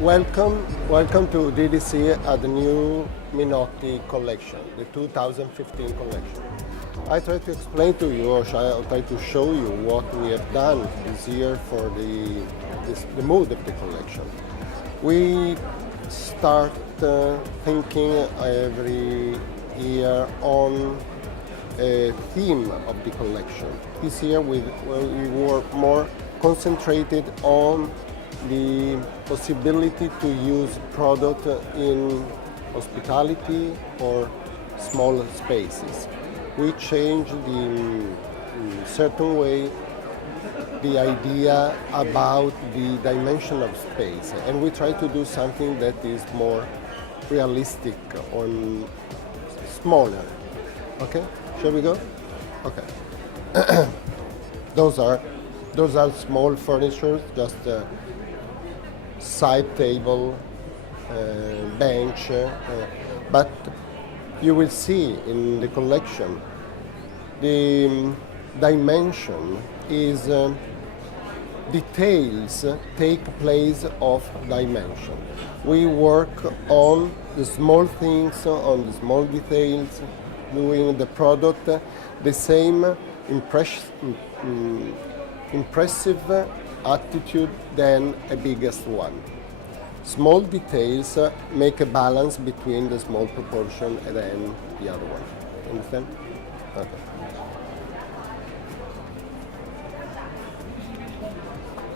Welcome to Dedece at the new Minotti collection, the 2015 collection. I try to explain to you, or I try to show you what we have done this year for the mood of the collection. We start thinking every year on a theme of the collection. This year we were more concentrated on the possibility to use product in hospitality or small spaces. We changed in certain way the idea about the dimension of space, and we try to do something that is more realistic or smaller. Okay, shall we go? Okay. those are small furniture, just side table, bench, but you will see in the collection the dimension is details take place of dimension. We work on the small things, on the small details, doing the product the same impressive attitude than a biggest one. Small details make a balance between the small proportion and then the other one. Understand? Okay.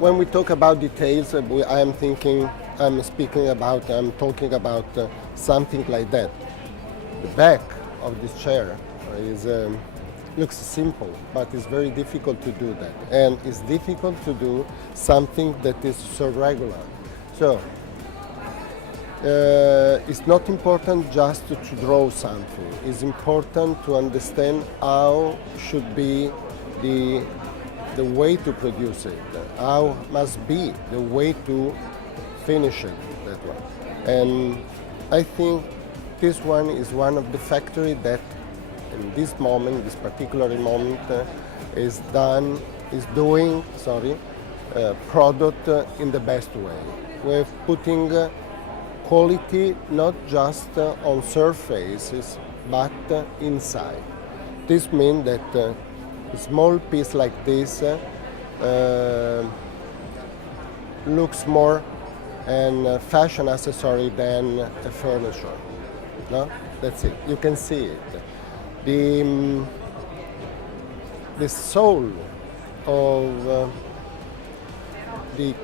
When we talk about details, I'm talking about something like that. The back of this chair is looks simple, but it's very difficult to do that. And it's difficult to do something that is so regular. So it's not important just to draw something. It's important to understand how should be the way to produce it, how must be the way to finish it, that one. And I think this one is one of the factory that in this moment, this particular moment, is doing product in the best way. We're putting quality not just on surfaces, but inside. This means that a small piece like this looks more an fashion accessory than a furniture. No? That's it. You can see it. The soul of the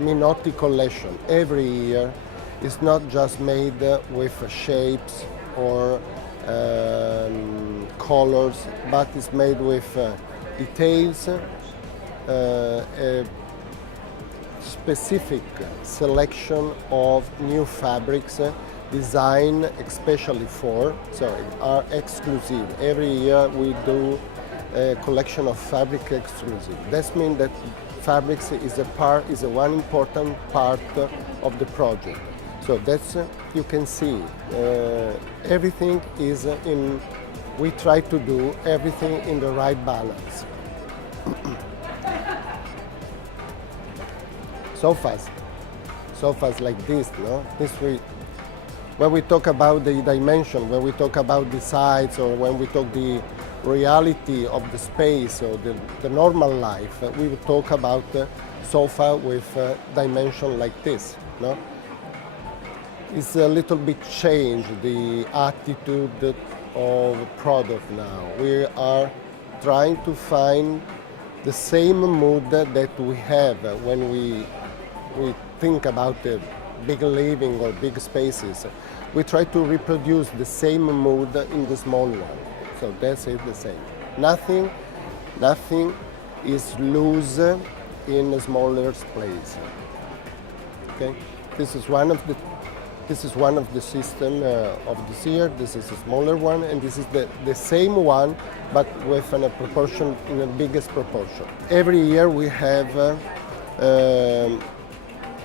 Minotti collection every year is not just made with shapes or colors, but it's made with details, a specific selection of new fabrics designed especially for, are exclusive. Every year we do a collection of fabric exclusive. That means that fabrics is one important part of the project. So that's, you can see, everything is we try to do everything in the right balance. Sofas like this, no? When we talk about the dimension, when we talk about the size, or when we talk the reality of the space or the normal life, we will talk about sofa with dimension like this, no? It's a little bit changed, the attitude of product now. We are trying to find the same mood that we have when we think about the big living or big spaces. We try to reproduce the same mood in the small one. So that's it, the same. Nothing is loose in a smaller place. Okay, this is one of the system of this year. This is a smaller one, and this is the same one, but with a proportion, in the biggest proportion. Every year we have,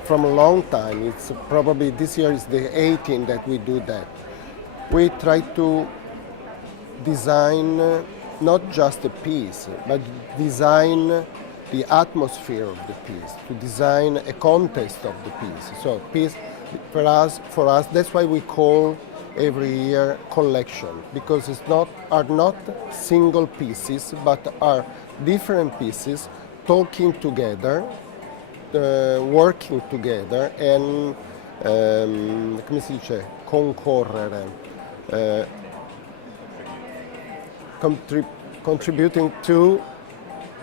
from a long time, it's probably this year is the 18th that we do that. We try to design not just a piece, but design the atmosphere of the piece, to design a context of the piece. So piece, for us, that's why we call every year collection, because are not single pieces, but are different pieces talking together, working together, and come si dice, concorrere, contributing to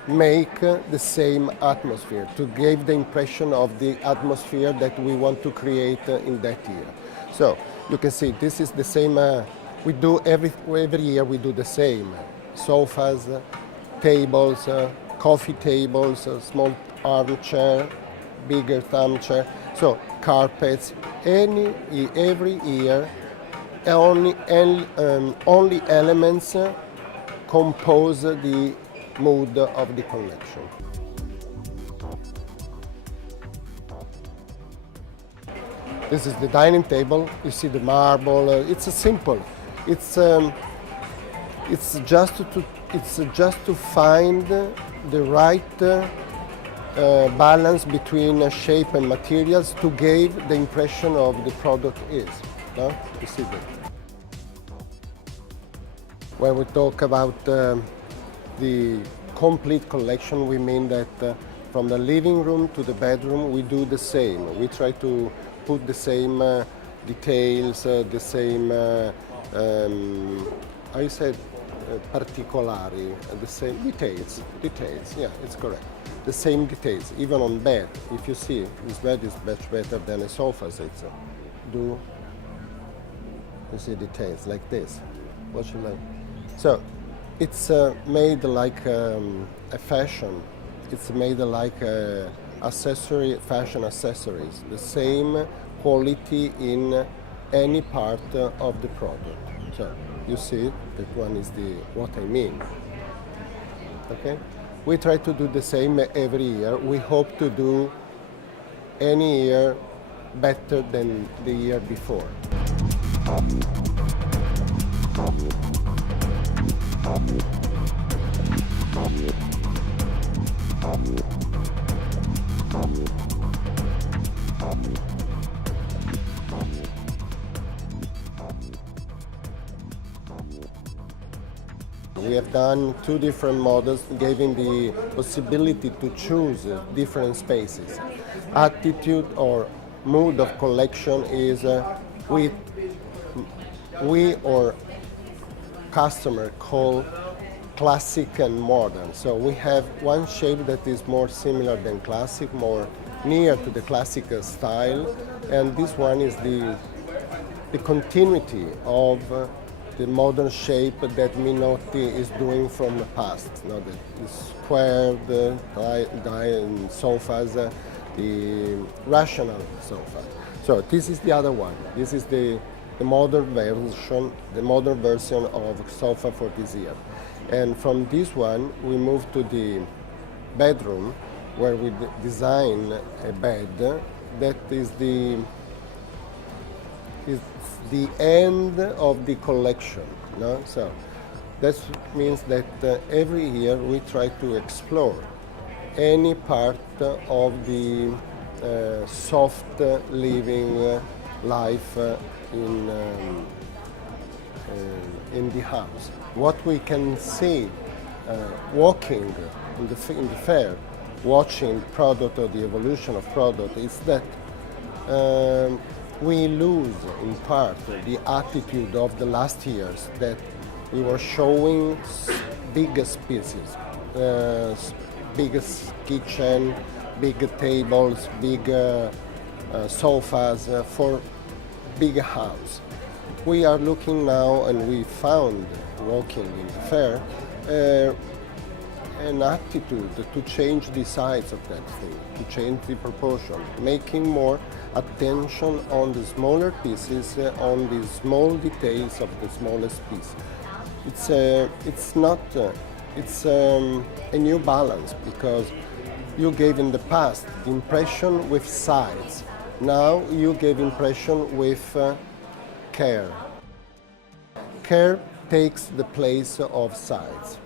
make the same atmosphere, to give the impression of the atmosphere that we want to create in that year. So you can see this is the same, we do every year we do the same. Sofas, tables, coffee tables, small armchair, bigger armchair, so carpets, every year only elements compose the mood of the collection. This is the dining table. You see the marble. It's simple. It's just to find the right balance between shape and materials to give the impression of the product is. No? You see that. When we talk about the complete collection, we mean that from the living room to the bedroom, we do the same. We try to put the same details, the same, I said particolari, the same details, yeah, it's correct. The same details, even on bed. If you see, this bed is much better than a sofa, it's you see details like this. What should I? So, it's made like a fashion. It's made like fashion accessories. The same quality in any part of the product. So you see that one is what I mean. Okay. We try to do the same every year. We hope to do any year better than the year before. We have done 2 different models, giving the possibility to choose different spaces. Attitude or mood of collection is we or customer call classic and modern. So we have one shape that is more similar than classic, more near to the classical style, and this one is the continuity of the modern shape that Minotti is doing from the past. The squared sofas, the rational sofa. So this is the other one. This is the modern version of sofa for this year. And from this one, we move to the bedroom, where we design a bed that is the end of the collection. No? So that means that every year we try to explore any part of the soft living life in the house. What we can see walking in the fair, watching product or the evolution of product, is that we lose in part the attitude of the last years, that we were showing biggest pieces, biggest kitchen, big tables, big sofas for big house. We are looking now, and we found walking in the fair an attitude to change the size of that thing, to change the proportion, making more attention on the smaller pieces, on the small details of the smallest piece. It's a new balance, because you gave in the past the impression with size. Now you gave impression with care. Care takes the place of size.